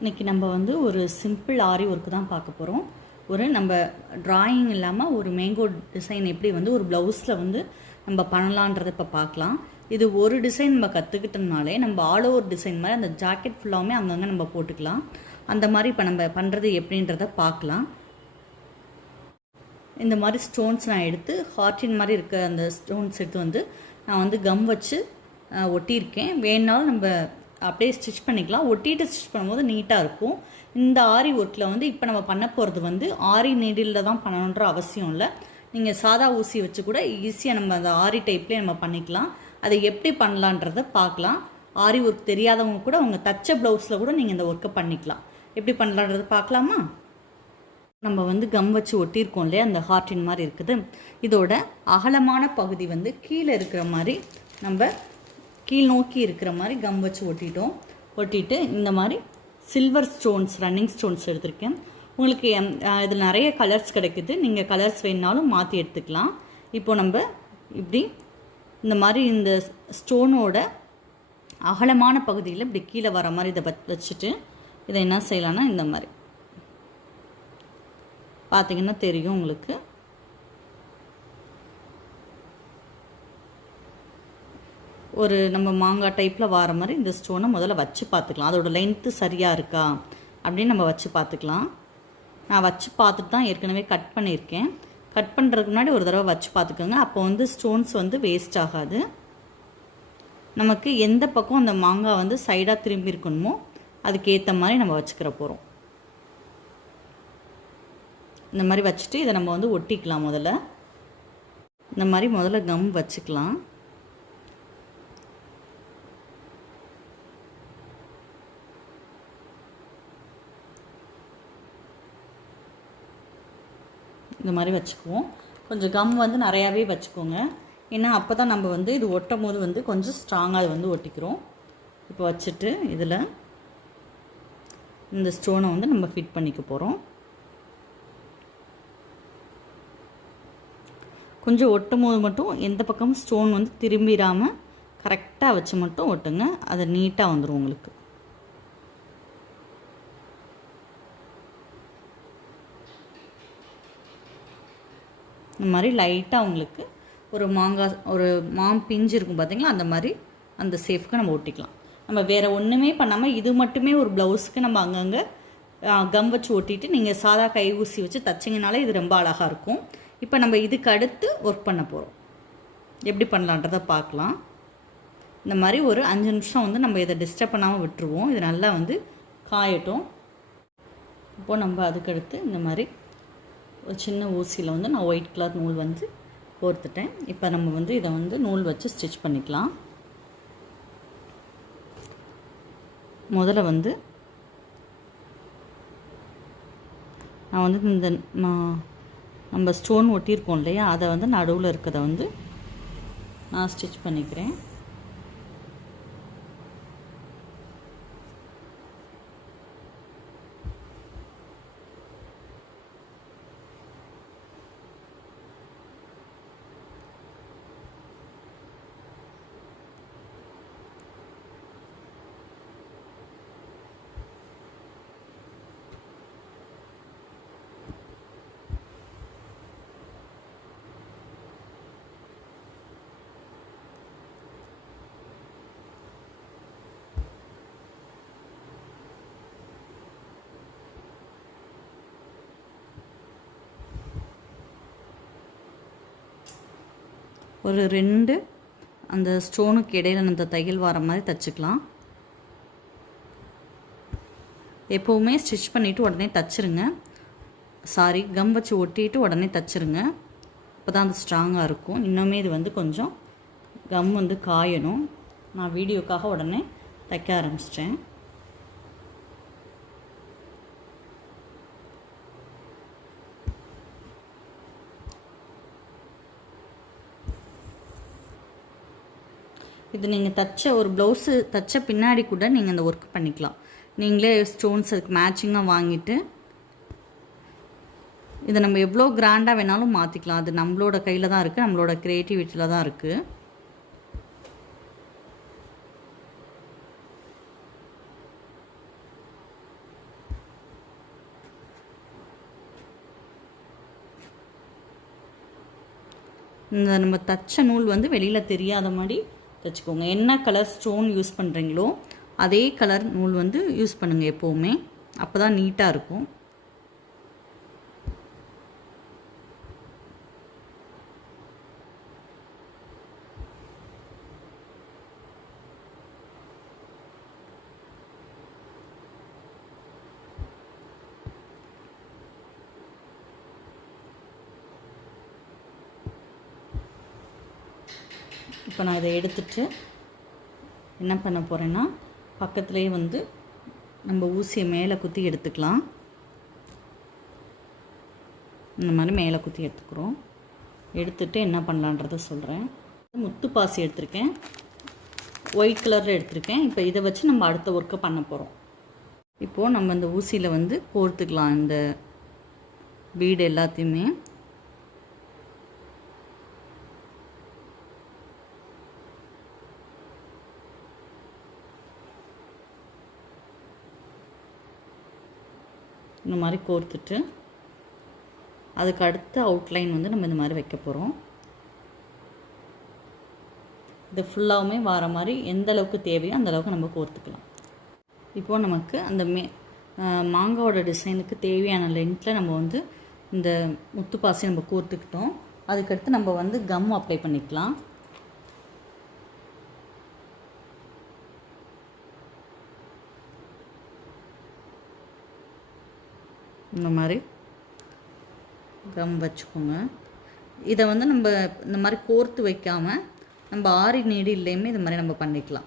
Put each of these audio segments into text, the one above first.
இன்றைக்கி நம்ம வந்து ஒரு சிம்பிள் ஆரி ஒர்க்கு தான் பார்க்க போகிறோம். ஒரு நம்ம ட்ராயிங் இல்லாமல் ஒரு மேங்கோ டிசைன் எப்படி வந்து ஒரு ப்ளவுஸில் வந்து நம்ம பண்ணலான்றதை இப்போ பார்க்கலாம். இது ஒரு டிசைன் நம்ம கற்றுக்கிட்டோம்னாலே நம்ம ஆல் ஓவர் டிசைன் மாதிரி அந்த ஜாக்கெட் ஃபுல்லாகவுமே அங்கங்கே நம்ம போட்டுக்கலாம். அந்த மாதிரி இப்போ நம்ம பண்ணுறது எப்படின்றத பார்க்கலாம். இந்த மாதிரி ஸ்டோன்ஸ் நான் எடுத்து ஹார்ட்டின் மாதிரி இருக்க அந்த ஸ்டோன்ஸ் எடுத்து வந்து நான் வந்து கம் வச்சு ஒட்டியிருக்கேன். வேணுனாலும் நம்ம அப்படியே ஸ்டிச் பண்ணிக்கலாம். ஒட்டிட்டு ஸ்டிச் பண்ணும்போது நீட்டாக இருக்கும். இந்த ஆரி ஒர்க்கில் வந்து இப்போ நம்ம பண்ண போகிறது வந்து ஆரி நீடிலில் தான் பண்ணணுன்ற அவசியம் இல்லை. நீங்கள் சாதா ஊசி வச்சு கூட ஈஸியாக நம்ம அந்த ஆரி டைப்லேயே நம்ம பண்ணிக்கலாம். அதை எப்படி பண்ணலான்றதை பார்க்கலாம். ஆரி ஒர்க் தெரியாதவங்க கூட அவங்க தச்ச ப்ளவுஸில் கூட நீங்கள் இந்த ஒர்க்கை பண்ணிக்கலாம். எப்படி பண்ணலான்றது பார்க்கலாமா? நம்ம வந்து கம் வச்சு ஒட்டியிருக்கோம் இல்லையா, அந்த ஹார்ட்டின் மாதிரி இருக்குது. இதோட அகலமான பகுதி வந்து கீழே இருக்கிற மாதிரி நம்ம கீழ் நோக்கி இருக்கிற மாதிரி கம் வச்சு ஒட்டிட்டு இந்த மாதிரி சில்வர் ஸ்டோன்ஸ், ரன்னிங் ஸ்டோன்ஸ் எடுத்திருக்கேன். உங்களுக்கு இதில் நிறைய கலர்ஸ் கிடைக்குது. நீங்கள் கலர்ஸ் வேணுனாலும் மாற்றி எடுத்துக்கலாம். இப்போது நம்ம இப்படி இந்த மாதிரி இந்த ஸ்டோனோட அகலமான பகுதியில் இப்படி கீழே வர மாதிரி இதை வச்சுட்டு இதை என்ன செய்யலான்னா இந்த மாதிரி பார்த்தீங்கன்னா தெரியும் உங்களுக்கு. ஒரு நம்ம மாங்காய் டைப்பில் வர மாதிரி இந்த ஸ்டோனை முதல்ல வச்சு பார்த்துக்கலாம். அதோடய லென்த்து சரியாக இருக்கா அப்படின்னு நம்ம வச்சு பார்த்துக்கலாம். நான் வச்சு பார்த்துட்டு தான் ஏற்கனவே கட் பண்ணியிருக்கேன். கட் பண்ணுறதுக்கு முன்னாடி ஒரு தடவை வச்சு பார்த்துக்கோங்க. அப்போ வந்து ஸ்டோன்ஸ் வந்து வேஸ்ட் ஆகாது. நமக்கு எந்த பக்கம் அந்த மாங்காய் வந்து சைடாக திரும்பி இருக்கணுமோ அதுக்கேற்ற மாதிரி நம்ம வச்சுக்கிற போகிறோம். இந்த மாதிரி வச்சுட்டு இதை நம்ம வந்து ஒட்டிக்கலாம். முதல்ல இந்த மாதிரி முதல்ல கம் வச்சுக்கலாம். இந்த மாதிரி வச்சுக்குவோம். கொஞ்சம் கம் வந்து நிறையாவே வச்சுக்கோங்க. ஏன்னா அப்போ தான் நம்ம வந்து இது ஒட்டும் போது வந்து கொஞ்சம் ஸ்ட்ராங்காக அது வந்து ஒட்டிக்கிறோம். இப்போ வச்சுட்டு இதில் இந்த ஸ்டோனை வந்து நம்ம ஃபிட் பண்ணிக்க போகிறோம். கொஞ்சம் ஒட்டும் போது மட்டும் எந்த பக்கமும் ஸ்டோன் வந்து திரும்பிடாமல் கரெக்டாக வச்சு மட்டும் ஒட்டுங்க. அது நீட்டாக வந்துடும் உங்களுக்கு. இந்த மாதிரி லைட்டாக உங்களுக்கு ஒரு மாங்காய் ஒரு பிஞ்சு இருக்கும் பார்த்தீங்களா, அந்த மாதிரி அந்த சேஃப்க்கு நம்ம ஒட்டிக்கலாம். நம்ம வேறு ஒன்றுமே பண்ணாமல் இது மட்டுமே ஒரு ப்ளவுஸுக்கு நம்ம அங்கங்கே கம் வச்சு ஒட்டிட்டு நீங்கள் சாதா கை ஊசி வச்சு தைச்சிங்கனாலே இது ரொம்ப அழகாக இருக்கும். இப்போ நம்ம இதுக்கு அடுத்து ஒர்க் பண்ண போகிறோம். எப்படி பண்ணலான்றதை பார்க்கலாம். இந்த மாதிரி ஒரு 5 நிமிஷம் வந்து நம்ம இதை டிஸ்டர்ப் பண்ணாமல் விட்டுருவோம். இது நல்லா வந்து காயட்டும். இப்போது நம்ம அதுக்கடுத்து இந்த மாதிரி ஒரு சின்ன ஊசியில் வந்து நான் ஒயிட் கலர் நூல் வந்து கோர்த்துட்டேன். இப்போ நம்ம வந்து இதை வந்து நூல் வச்சு ஸ்டிச் பண்ணிக்கலாம். முதல்ல வந்து நான் வந்து இந்த நம்ம ஸ்டோன் ஒட்டியிருக்கோம் இல்லையா, அதை வந்து நடுவில் இருக்கிறத வந்து நான் ஸ்டிச் பண்ணிக்கிறேன். ஒரு 2 அந்த ஸ்டோனுக்கு இடையில அந்த தையல் வர மாதிரி தைச்சிக்கலாம். எப்போவுமே ஸ்டிச் பண்ணிவிட்டு உடனே தைச்சிருங்க. கம் வச்சு ஒட்டிட்டு உடனே தைச்சிருங்க. அப்போ தான் அது ஸ்ட்ராங்காக இருக்கும். இன்னுமே இது வந்து கொஞ்சம் கம் வந்து காயணும். நான் வீடியோக்காக உடனே தைக்க ஆரம்பிச்சிட்டேன். இது நீங்கள் தைச்ச ஒரு ப்ளவுஸு தைச்ச பின்னாடி கூட நீங்கள் அந்த ஒர்க் பண்ணிக்கலாம். நீங்களே ஸ்டோன்ஸ் அதுக்கு மேட்சிங்காக வாங்கிட்டு இதை நம்ம எவ்வளோ கிராண்டாக வேணாலும் மாற்றிக்கலாம். அது நம்மளோட கையில் தான் இருக்குது, நம்மளோட க்ரியேட்டிவிட்டியில் தான் இருக்குது. இந்த நம்ம தச்ச நூல் வந்து வெளியில் தெரியாத மாதிரி தைச்சிக்கோங்க. என்ன கலர் ஸ்டோன் யூஸ் பண்ணுறீங்களோ அதே கலர் நூல் வந்து யூஸ் பண்ணுங்கள் எப்போவுமே. அப்போ தான் நீட்டாக இருக்கும். இப்போ நான் இதை எடுத்துட்டு என்ன பண்ண போகிறேன்னா, பக்கத்துலேயே வந்து நம்ம ஊசியை மேலே குத்தி எடுத்துக்கலாம். இந்த மாதிரி மேலே குத்தி எடுத்துக்கிறோம். எடுத்துகிட்டு என்ன பண்ணலான்றதை சொல்கிறேன். முத்து பாசி எடுத்திருக்கேன், ஒயிட் கலரில் எடுத்திருக்கேன். இப்போ இதை வச்சு நம்ம அடுத்த ஒர்க்கை பண்ண போகிறோம். இப்போது நம்ம இந்த ஊசியில் வந்து கோர்த்துக்கலாம் இந்த பீடு எல்லாத்தையுமே. இந்த மாதிரி கோர்த்துட்டு அதுக்கு அடுத்த அவுட்லைன் வந்து நம்ம இந்த மாதிரி வைக்க போகிறோம். இது ஃபுல்லாகவுமே வர மாதிரி எந்த அளவுக்கு தேவையோ அந்த அளவுக்கு நம்ம கோர்த்துக்கலாம். இப்போது நமக்கு அந்த மாங்காவோட டிசைனுக்கு தேவையான லென்த்தில் நம்ம வந்து இந்த முத்துப்பாசி நம்ம கோர்த்துக்கிட்டோம். அதுக்கடுத்து நம்ம வந்து கம் அப்ளை பண்ணிக்கலாம். இந்த மாதிரி கம் வச்சுக்கோங்க. இதை வந்து நம்ம இந்த மாதிரி கோர்த்து வைக்காமல் நம்ம ஆரி நீடி இல்லையுமே இது மாதிரி நம்ம பண்ணிக்கலாம்.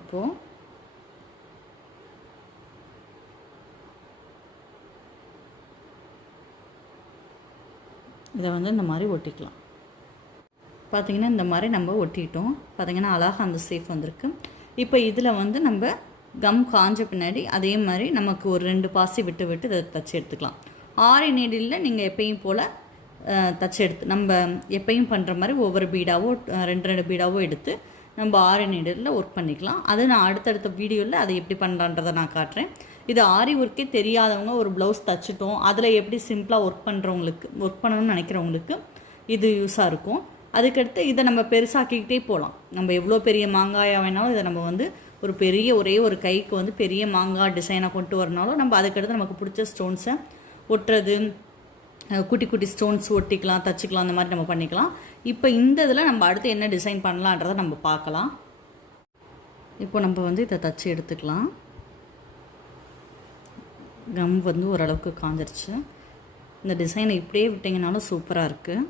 இப்போது இதை வந்து இந்த மாதிரி ஒட்டிக்கலாம். பார்த்திங்கன்னா இந்த மாதிரி நம்ம ஒட்டிட்டோம். பார்த்திங்கன்னா அழகாக அந்த சேஃப் வந்திருக்கு. இப்போ இதில் வந்து நம்ம கம் காஞ்ச பின்னாடி அதே மாதிரி நமக்கு ஒரு 2 பாசி விட்டு விட்டு இதை தச்சு எடுத்துக்கலாம். ஆரி நீடில் நீங்கள் எப்பயும் போல் தச்சு எடுத்து நம்ம எப்பயும் பண்ணுற மாதிரி ஒவ்வொரு பீடாவோ 2 பீடாவோ எடுத்து நம்ம ஆரி நீடில் ஒர்க் பண்ணிக்கலாம். அது நான் அடுத்தடுத்த வீடியோவில் அதை எப்படி பண்ணுறான்றதை நான் காட்டுறேன். இது ஆரி ஒர்க்கே தெரியாதவங்க ஒரு ப்ளவுஸ் தச்சுட்டோம் அதில் எப்படி சிம்பிளாக ஒர்க் பண்ணணும்னு நினைக்கிறவங்களுக்கு இது யூஸாக இருக்கும். அதுக்கடுத்து இதை நம்ம பெருசாக்கிக்கிட்டே போகலாம். நம்ம எவ்வளோ பெரிய மாங்காயாக வேணாலும் இதை நம்ம வந்து ஒரு பெரிய ஒரே ஒரு கைக்கு வந்து பெரிய மாங்காய் டிசைனாக கொண்டு வரனாலும் நம்ம அதுக்கடுத்து நமக்கு பிடிச்ச ஸ்டோன்ஸை ஒட்டுறது, குட்டி குட்டி ஸ்டோன்ஸ் ஒட்டிக்கலாம், தச்சுக்கலாம், அந்த மாதிரி நம்ம பண்ணிக்கலாம். இப்போ இந்த இதில் நம்ம அடுத்து என்ன டிசைன் பண்ணலான்றதை நம்ம பார்க்கலாம். இப்போ நம்ம வந்து இதை தச்சு எடுத்துக்கலாம். கம் வந்து ஓரளவுக்கு காஞ்சிருச்சு. இந்த டிசைனை இப்படியே விட்டிங்கனாலும் சூப்பராக இருக்குது.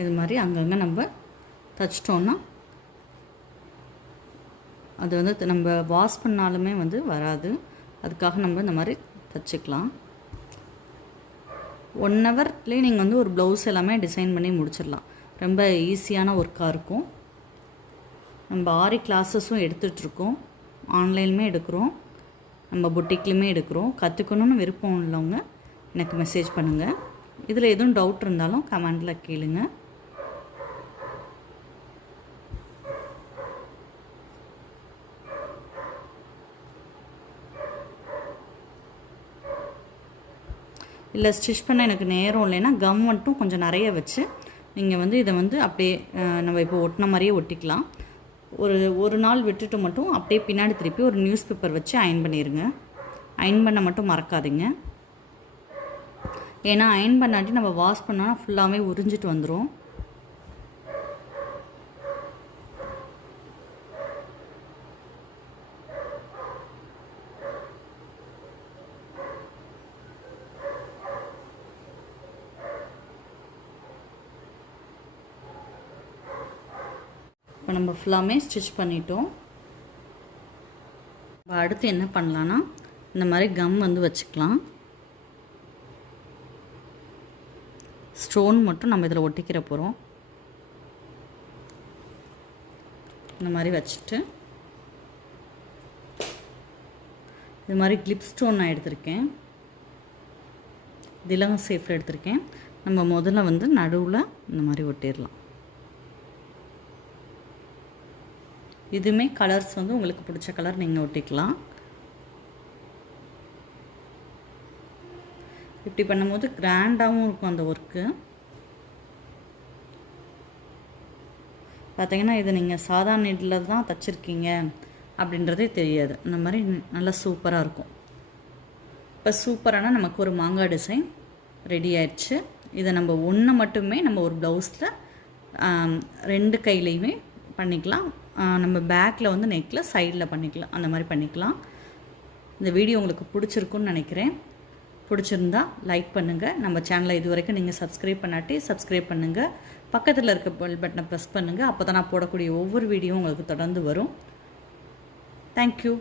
இது மாதிரி அங்கங்கே நம்ம தச்சிட்டோன்னா அது வந்து நம்ம வாஷ் பண்ணாலுமே வந்து வராது. அதுக்காக நம்ம இந்த மாதிரி தச்சுக்கலாம். 1 ஹவர்லேயே நீங்கள் வந்து ஒரு ப்ளவுஸ் எல்லாமே டிசைன் பண்ணி முடிச்சிடலாம். ரொம்ப ஈஸியான ஒர்க்காக இருக்கும். நம்ம ஆரி கிளாஸஸும் எடுத்துகிட்ருக்கோம், ஆன்லைனுமே எடுக்கிறோம், நம்ம புட்டிக்லையுமே எடுக்கிறோம். கற்றுக்கணுன்னு விருப்பம் உள்ளவங்க எனக்கு மெசேஜ் பண்ணுங்கள். இதில் எதுவும் டவுட் இருந்தாலும் கமெண்டில் கேளுங்க. இல்லை ஸ்டிச் பண்ண எனக்கு நேரம் இல்லைன்னா கம் மட்டும் கொஞ்சம் நிறைய வச்சு நீங்கள் வந்து இதை வந்து அப்படியே நம்ம இப்போ ஒட்டின மாதிரியே ஒட்டிக்கலாம். ஒரு நாள் விட்டுட்டு மட்டும் அப்படியே பின்னாடி திருப்பி ஒரு நியூஸ் பேப்பர் வச்சு அயன் பண்ணிடுங்க. அயன் பண்ண மட்டும் மறக்காதீங்க. ஏன்னா அயன் பண்ணாட்டி நம்ம வாஷ் பண்ணால் ஃபுல்லாகவே உறிஞ்சிட்டு வந்துடும். இப்போ நம்ம ஃபுல்லாமே ஸ்டிச் பண்ணிட்டோம். இப்போ அடுத்து என்ன பண்ணலான்னா இந்த மாதிரி கம் வந்து வச்சுக்கலாம். ஸ்டோன் மட்டும் நம்ம இதில் ஒட்டிக்கிற போகிறோம். இந்த மாதிரி வச்சுட்டு இது மாதிரி கிளிப் ஸ்டோன் நான் எடுத்திருக்கேன். திலகம் சேஃபில் எடுத்திருக்கேன். நம்ம முதல்ல வந்து நடுவில் இந்த மாதிரி ஒட்டிடலாம். இதுவுமே கலர்ஸ் வந்து உங்களுக்கு பிடிச்ச கலர் நீங்கள் ஒட்டிக்கலாம். இப்படி பண்ணும்போது கிராண்டாகவும் இருக்கும் அந்த ஒர்க்கு. பார்த்தீங்கன்னா இது நீங்கள் சாதாரண நீடில் தான் தைச்சிருக்கீங்க அப்படின்றதே தெரியாது. அந்த மாதிரி நல்லா சூப்பராக இருக்கும். இப்போ சூப்பரான நமக்கு ஒரு மாங்காய் டிசைன் ரெடி ஆயிடுச்சு. இதை நம்ம ஒன்று மட்டுமே நம்ம ஒரு ப்ளவுஸில் 2 கையிலையுமே பண்ணிக்கலாம். நம்ம பேக்கில் வந்து நெக்கில் சைடில் பண்ணிக்கலாம், அந்த மாதிரி பண்ணிக்கலாம். இந்த வீடியோ உங்களுக்கு பிடிச்சிருக்குன்னு நினைக்கிறேன். பிடிச்சிருந்தா லைக் பண்ணுங்கள். நம்ம சேனலை இது வரைக்கும் நீங்கள் சப்ஸ்கிரைப் பண்ணாட்டி சப்ஸ்கிரைப் பண்ணுங்கள். பக்கத்தில் இருக்க பெல் பட்டனை ப்ரெஸ் பண்ணுங்கள். அப்போ தான் நான் போடக்கூடிய ஒவ்வொரு வீடியோவும் உங்களுக்கு தொடர்ந்து வரும். தேங்க்யூ.